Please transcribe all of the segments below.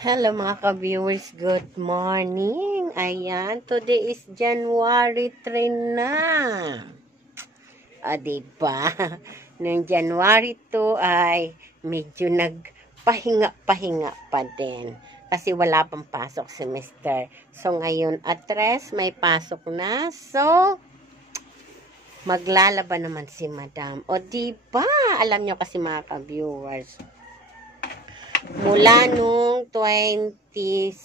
Hello mga ka-viewers, good morning. Ayan, today is January 3 na. Diba? Noong January 2 ay medyo nagpahinga-pahinga pa din. Kasi wala pang pasok semester. So ngayon at 3 may pasok na. So, maglalaba naman si Madam. O diba? Alam nyo kasi mga ka-viewers, mula nung 26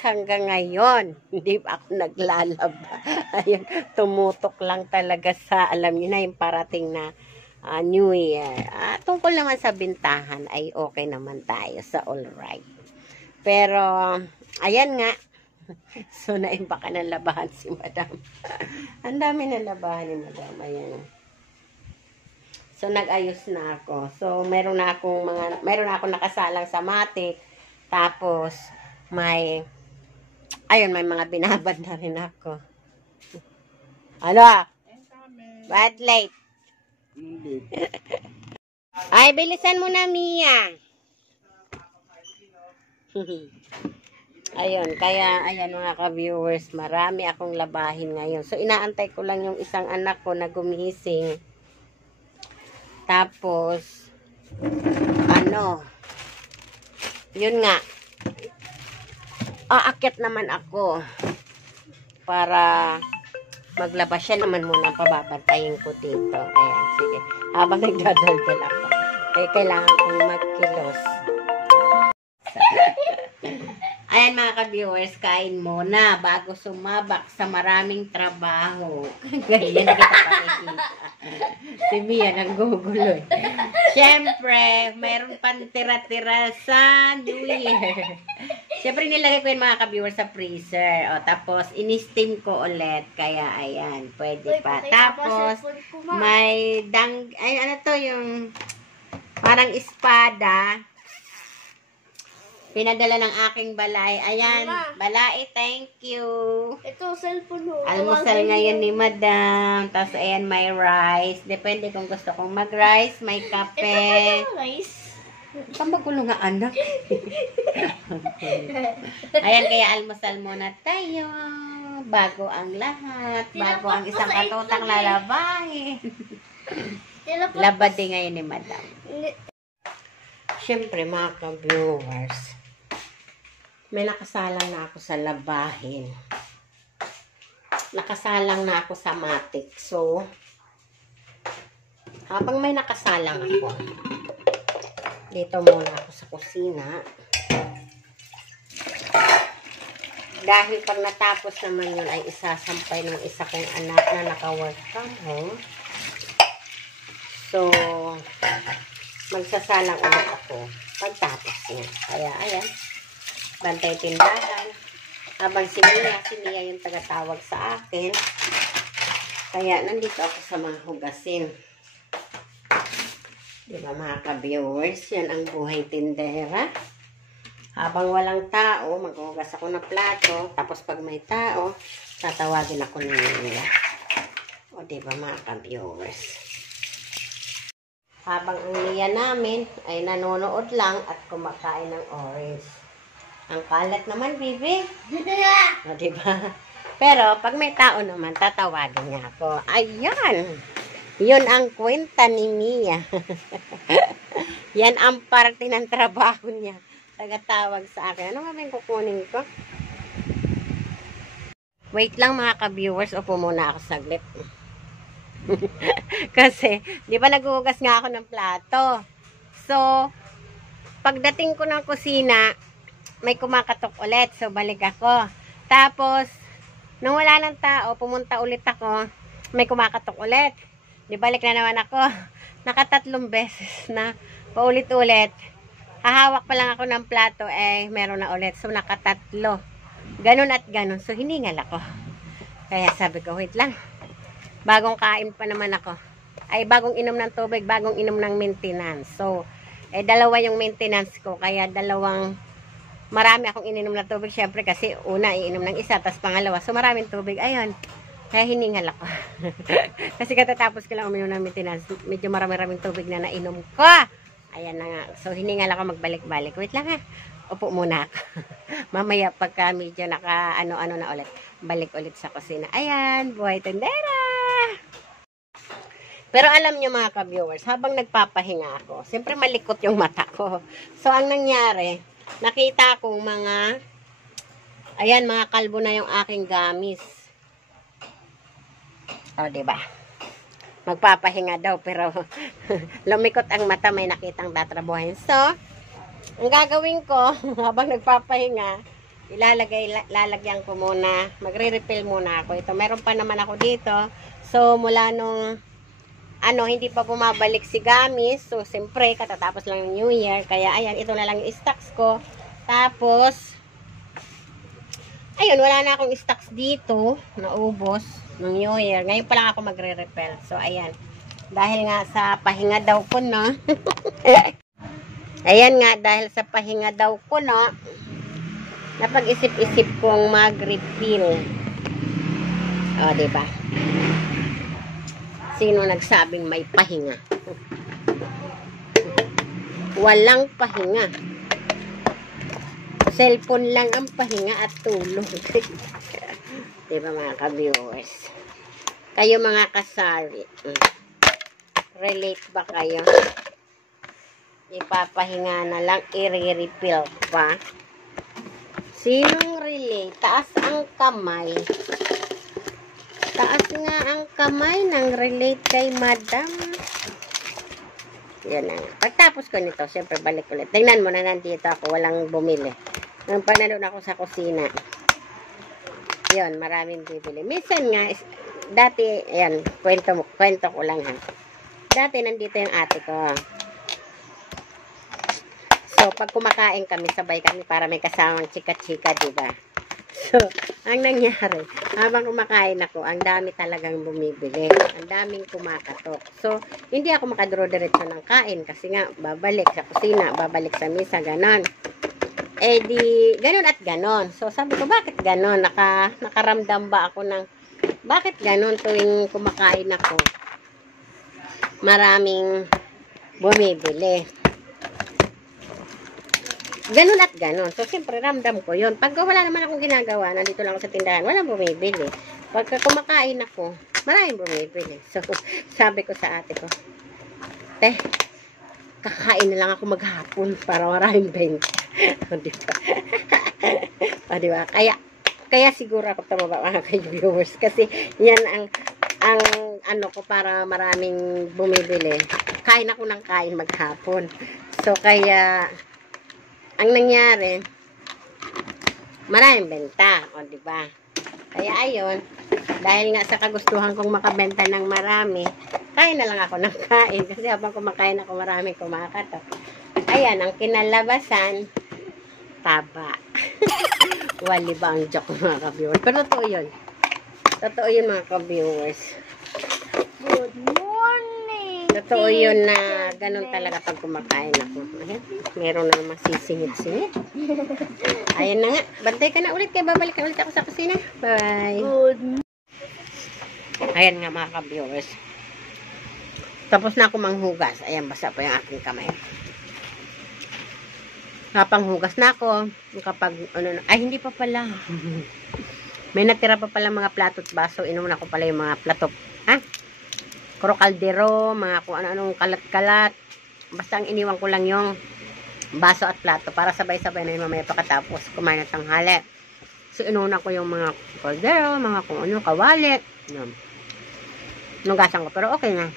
hanggang ngayon, hindi pa ako naglalaba. Ayun, tumutok lang talaga sa, alam niyo na, yung parating na New Year. Tungkol naman sa bintahan, ay okay naman tayo sa all right. Pero, ayan nga, so naimba ka ng labahan si Madam. Ang dami ng labahan ni Madam, ayan. So, nag-ayos na ako. So, meron na akong nakasalang sa matik. Tapos, may mga binabad na rin ako. Ano? Bad late. Ay, bilisan mo na, Mia. Ayun, kaya, ayan mga ka-viewers, marami akong labahin ngayon. So, inaantay ko lang yung isang anak ko na gumising. Tapos, yun nga, aakyat naman ako para maglaba siya naman muna, pababantayin ko dito. Ayan, sige. Habang nagdadaldal ako, kailangan kong magkilos. Ayan mga ka-viewers, kain muna bago sumabak sa maraming trabaho. Ganyan kita pakikita. Si Mia nanggugulo. Siyempre, mayroon pang tira-tira sa New Year. Siyempre, nilagay ko yung mga ka-viewers sa freezer. O, tapos, in-steam ko ulit. Kaya, ayan, pwede pa. Tapos, may yung parang espada. Pinadala ng aking balay. Ayan, balay, thank you. Ito, cellphone mo. Almusal ngayon ni Madam. Tapos, ayan, may rice. Depende kung gusto kong mag-rice. May kape. Ito rice. Pamagulo nga, anak. Ayan, kaya almusal muna tayo. Bago ang lahat. Bago ang isang katutang lalabahin. Labad din ngayon ni Madam. Siyempre, mga ka-viewers, may nakasalang na ako sa labahin. Nakasalang na ako sa matik. So, habang may nakasalang ako, dito muna ako sa kusina. Dahil pag natapos naman yun, ay isasampay ng isa kong anak na naka-work from home. So, magsasalang ulit ako pagtapos niya. Kaya, ayan, bantay tindahan. Habang si Mia yung tagatawag sa akin. Kaya, nandito ako sa mga hugasin. Diba mga ka-viewers, yan ang buhay tindera. Habang walang tao, maghugas ako ng plato. Tapos pag may tao, tatawagin ako ni Mia. O diba mga ka-viewers. Habang ang Mia namin ay nanonood lang at kumakain ng orange. Ang kalat naman, bibi. O, diba? Pero, pag may tao naman, tatawagin niya ako. Ayan! Yun ang kwenta ni Mia. Yan ang parte ng trabaho niya. Tagatawag sa akin. Ano nga kukunin ko? Wait lang mga ka-viewers. Upo muna ako saglit. Kasi, di ba naghuhugas nga ako ng plato? So, pagdating ko ng kusina, may kumakatok ulit. So, balik ako. Tapos, nung wala ng tao, pumunta ulit ako, may kumakatok ulit. Di balik na naman ako. Nakatatlong beses na paulit-ulit. Hahawak pa lang ako ng plato, meron na ulit. So, nakatatlo. Ganun at ganun. So, hiningal ako. Kaya sabi ko, wait lang. Bagong kain pa naman ako. Ay, bagong inom ng tubig, bagong inom ng maintenance. So, dalawa yung maintenance ko. Kaya marami akong ininom na tubig. Syempre, kasi una, iinom ng isa, tapos pangalawa. So, maraming tubig. Ayun. Kaya hiningal ako. Kasi katatapos ko lang uminom ng maintenance. Medyo marami-raming tubig na nainom ko. Ayan na nga. So, hiningal ako magbalik-balik. Wait lang ha. Upo muna ako. Mamaya pagka medyo naka ano-ano na ulit. Balik ulit sa kusina. Ayan, buhay tindera! Pero alam nyo mga ka-viewers, habang nagpapahinga ako, siyempre malikot yung mata ko. So, ang nangyari, nakita kong mga, ayan, mga kalbo na yung aking gamis. O, diba? Magpapahinga daw, pero lumikot ang mata, may nakitang tatrabuhin. So, ang gagawin ko, habang nagpapahinga, lalagyan ko muna, magre-refill muna ako. Ito, meron pa naman ako dito. So, mula nung hindi pa bumabalik si gamis. So, siyempre, katatapos lang ng New Year. Kaya, ayan, ito na lang yung stocks ko. Tapos, ayun, wala na akong stocks dito. Naubos ng New Year. Ngayon pa lang ako magre-repel. So, ayan. Dahil nga sa pahinga daw ko, no? Ayan nga, dahil sa pahinga daw ko, no? Napag-isip-isip kong mag-refill. O, diba? Sino nagsabing may pahinga? Walang pahinga. Cellphone lang ang pahinga at tulog. Diba mga ka-viewers? Kayo mga kasari, relate ba kayo? Ipapahinga na lang, i-refill pa. Sinong relate? Taas ang kamay. Taas nga ang kamay ng relate kay madam. Yan na. Pagtapos ko nito, siyempre balik ulit. Tingnan mo na nandito ako, walang bumili. Nung panalo ako sa kusina. Yun, maraming bibili. Minsan nga, dati, ayan, kwento ko lang ha. Dati nandito yung ate ko. So, pag kumakain kami, sabay kami para may kasamang chika-chika, diba? So, ang nangyari, habang kumakain ako, ang dami talagang bumibili. Ang daming kumakatok. So, hindi ako makadro-diretso ng kain kasi nga, babalik sa kusina, babalik sa misa, ganon. Eh di, ganon at ganon. So, sabi ko, bakit ganon? Nakaramdam ba ako ng, bakit ganon tuwing kumakain ako? Maraming bumibili. Ganun at ganun. So, siyempre, ramdam ko yun. Pag wala naman akong ginagawa, nandito lang ako sa tindahan, walang bumibili. Pagka kumakain ako, maraming bumibili. So, sabi ko sa ate ko, te, kakain na lang ako maghapon para maraming benta. O, diba? O, diba? Kaya siguro ako tumaba mga ka-viewers. Kasi, yan ang ano ko para maraming bumibili. Kain ako ng kain maghapon. So, kaya, ang nangyari, maraming benta, o diba? Kaya ayun, dahil nga sa kagustuhan kong makabenta ng marami, kain na lang ako ng kain kasi habang kumakain ako maraming kumakatok. Ayan, ang kinalabasan, taba. Wali ba ang joke mga ka-viewers? Pero totoo yun. Totoo yun mga ka-viewers. Good morning. Totoo yun na ganun talaga pag kumakain ako. Ayan, meron na masisingit-singit. Ayan na nga. Bantay ka na ulit kaya babalik na ulit ako sa kusina. Bye. Good. Ayan nga mga ka-viewers. Tapos na ako manghugas. Ayan, basa pa yung aking kamay. Kapanghugas na ako. Kapag, ay hindi pa pala. May natira pa pala mga plato at baso. Inuman ako pala yung mga plato. Kaldero, mga kung ano-anong kalat-kalat. Basta ang iniwan ko lang yung baso at plato para sabay-sabay na yung mamaya pagkatapos kumain ng tanghali. So, inuna ko yung mga kaldero, mga kung ano, kawali. Nugasan ko, pero okay na.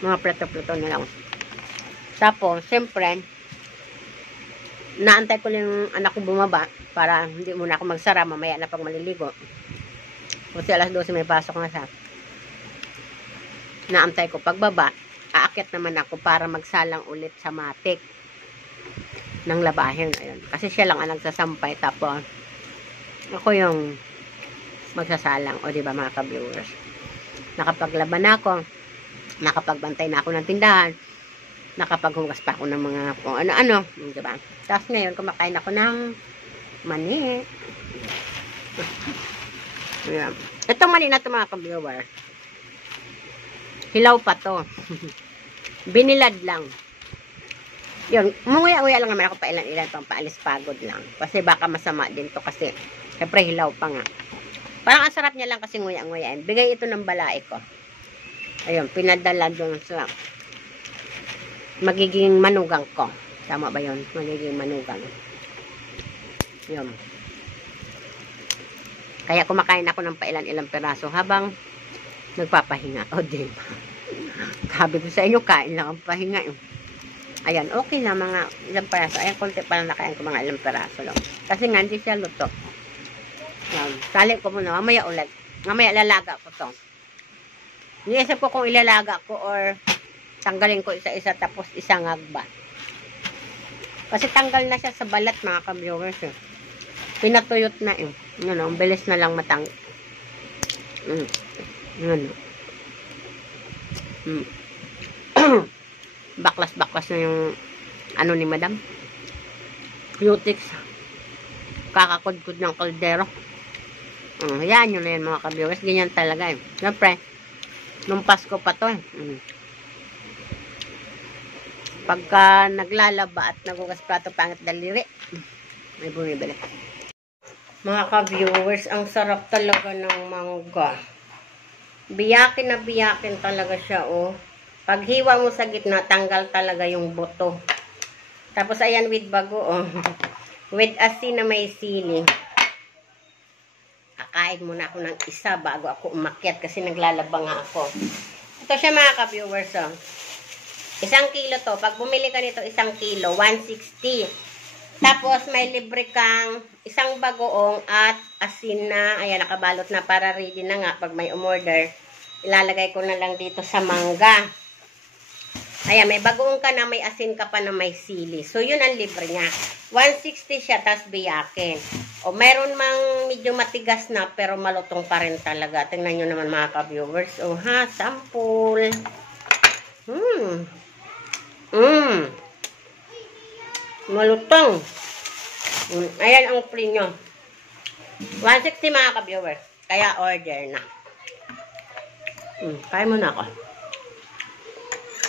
Mga plato-plato na lang. Tapos, siyempre, naantay ko lang yung anak ko bumaba para hindi muna ako magsara mamaya na pag maliligo. Kasi alas 12 may pasok na sa naantay ko pagbaba, aakyat naman ako para magsalang ulit sa matik ng labahin. Ayun. Kasi siya lang ang nagsasampay tapos ako yung magsasalang. O diba mga ka-viewers? Nakapaglaban na ako, nakapagbantay na ako ng tindahan, nakapaghugas pa ako ng mga kung ano-ano. Diba? Tapos ngayon, kumakain ako ng mani. Ayan. Itong mani na ito mga ka-viewers, hilaw pa to. Binilad lang. Yun, umuya-uya lang naman ako pa ilan-ilan pang paalis pagod lang. Kasi baka masama din to kasi syempre hilaw pa nga. Parang ang sarap niya lang kasi nguya-nguyain. Bigay ito ng balae ko. Ayun, pinadala doon sa magiging manugang ko. Tama ba yun? Magiging manugang. Yun. Kaya kumakain ako ng pailan-ilang peraso habang nagpapahinga. O, diba? Sabi ko sa inyo, kain lang ang pahinga. Ayan, okay na mga ilang peraso. Ayan, konti pa lang nakain ko mga ilang peraso lang. Kasi nga, hindi siya luto. Ayan, sali ko muna. Mamaya ulit. Mamaya lalaga ko to. Iniisip ko kung ilalaga ko or tanggalin ko isa-isa tapos isang agba. Kasi tanggal na siya sa balat mga ka-viewers. Pinatuyot na eh. Yun, ang bilis na lang matang. Yun. Baklas-baklas na yung ano ni madam. Cutics. Kakakudkud ng kaldero. Hayaan nyo na yan mga ka-viewers. Ganyan talaga eh. Siyempre, nung Pasko pa to eh. Pagka naglalaba at nagugas plato pangit daliri, may bumibili. Mga ka-viewers, ang sarap talaga ng mangga. Biyakin na biyakin talaga siya, oh. Pag hiwa mo sa gitna, tanggal talaga yung buto. Tapos, ayan, with bago, oh. With asin na may sili. Kakain muna ako ng isa bago ako umakyat kasi naglalaba nga ako. Ito siya mga ka-viewers, oh. 1 kilo to. Pag bumili ka nito 1 kilo, 160. Tapos, may libre kang isang bagoong at asin na, ayan, nakabalot na para ready na nga. Pag may umorder, ilalagay ko na lang dito sa mangga. Ayan, may bagoong ka na, may asin ka pa na may sili. So, yun ang libre niya. 160 siya, tas biyakin. O, meron mang medyo matigas na, pero malutong pa rin talaga. Tingnan nyo naman mga ka-viewers. O, ha, sample. Malutong. Ayan ang free nyo. 160 mga ka-viewers. Kaya order na. Kaya mo na ako.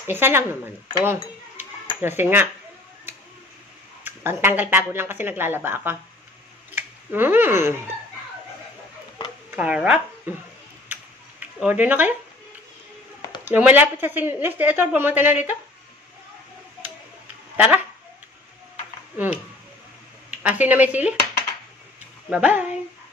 Isa lang naman ito. Kasi nga, pagtanggal pagod lang kasi naglalaba ako. Sarap. Order na kayo. Yung malapit sa Nestor, pumunta na dito. Tara. Asin na may sili. Bye-bye.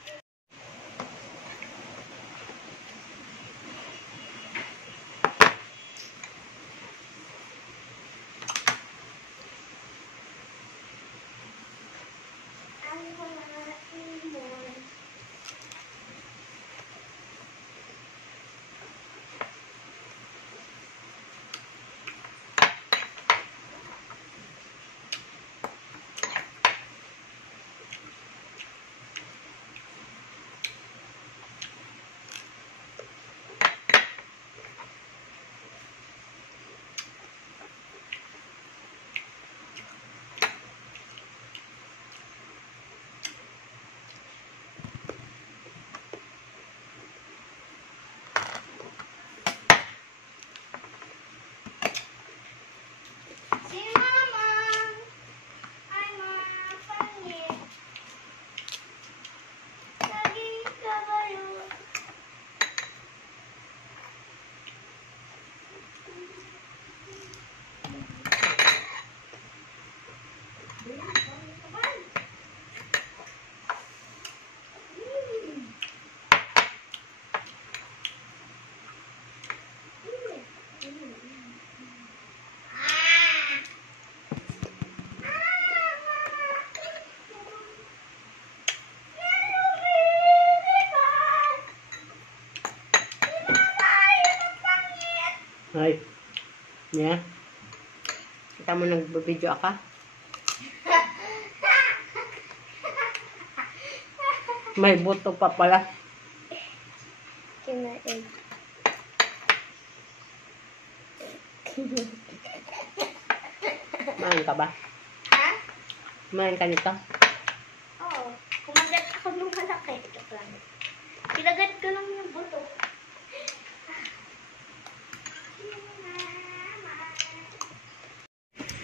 Ay. Yeah. Kita mo nag-video ka? May buto pa pala. Kinain. Main ka ba? Ha? Main ka nito? Oo. Kumagat ako ng malaki. Ito lang. Kinagat ko lang yung buto.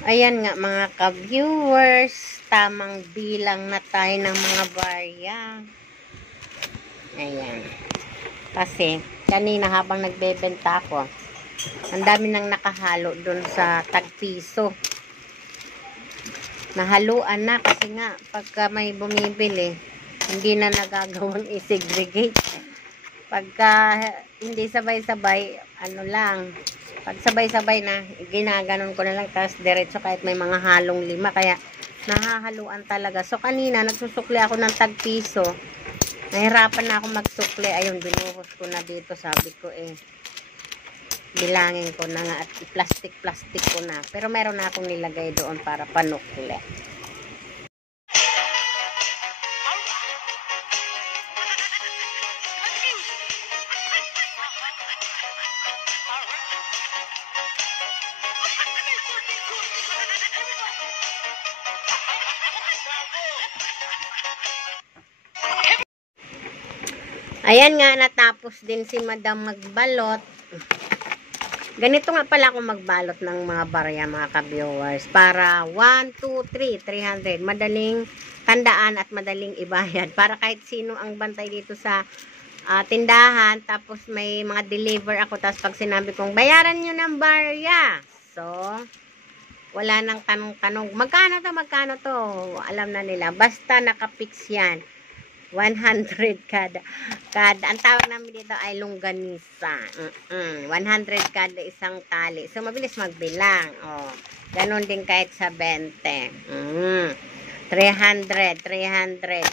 Ayan nga mga ka-viewers, tamang bilang na tayo ng mga barya. Ayan. Kasi, kanina habang nagbebenta ako, ang dami nang nakahalo dun sa tagpiso. Nahaluan na kasi nga, pagka may bumibili, hindi na nagagawang i-segregate. Pagka hindi sabay-sabay, ano lang, pag sabay-sabay na, ginaganon ko na lang, tapos diretso kahit may mga halong 5, kaya nahahaluan talaga. So, kanina, nagsusukli ako ng tagpiso. Nahirapan na ako magsukli. Ayun, binuhos ko na dito. Sabi ko, bilangin ko na nga at plastic ko na. Pero meron na akong nilagay doon para panukli. Ayan nga, natapos din si Madam magbalot. Ganito nga pala ako magbalot ng mga barya, mga ka-viewers. Para 1, 2, 3, 300. Madaling tandaan at madaling ibayad. Para kahit sino ang bantay dito sa tindahan. Tapos may mga deliver ako. Tapos pag sinabi kong, bayaran nyo ng barya. So, wala nang tanong-tanong. Magkano to? Alam na nila. Basta nakapix yan. 100 kada. Ang tawag namin dito ay longganisa. 100 kada isang tali. So, mabilis magbilang. Oh, ganon din kahit sa 20. 300.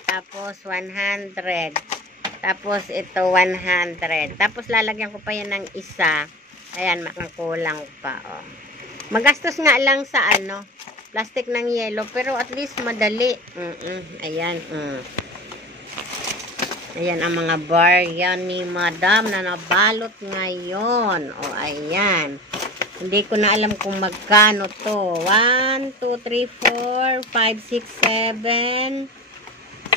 Tapos, 100. Tapos, ito, 100. Tapos, lalagyan ko pa yan ng isa. Ayan, makangkulang pa. Oh. Magastos nga lang sa plastic ng yelo. Pero, at least, madali. Ayan. Ayan ang mga barya ni Madam na nabalot ngayon. O, ayan. Hindi ko na alam kung magkano to. 1, 2, 3, 4, 5, 6, 7,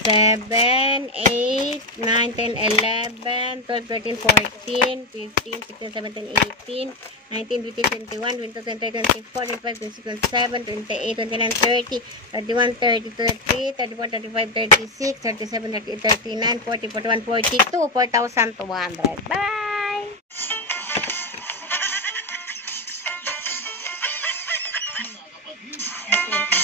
8, 9, 10, 11, 12, 13, 14, 15, 16, 17, 18, 19, 20, 21, 22, 23, 24, 25, 26, 27, 28, 29, 30, 31, 32, 33, 34, 35, 36, 37, 38, 39, 40, 41, 42, 4,200. Bye! Okay.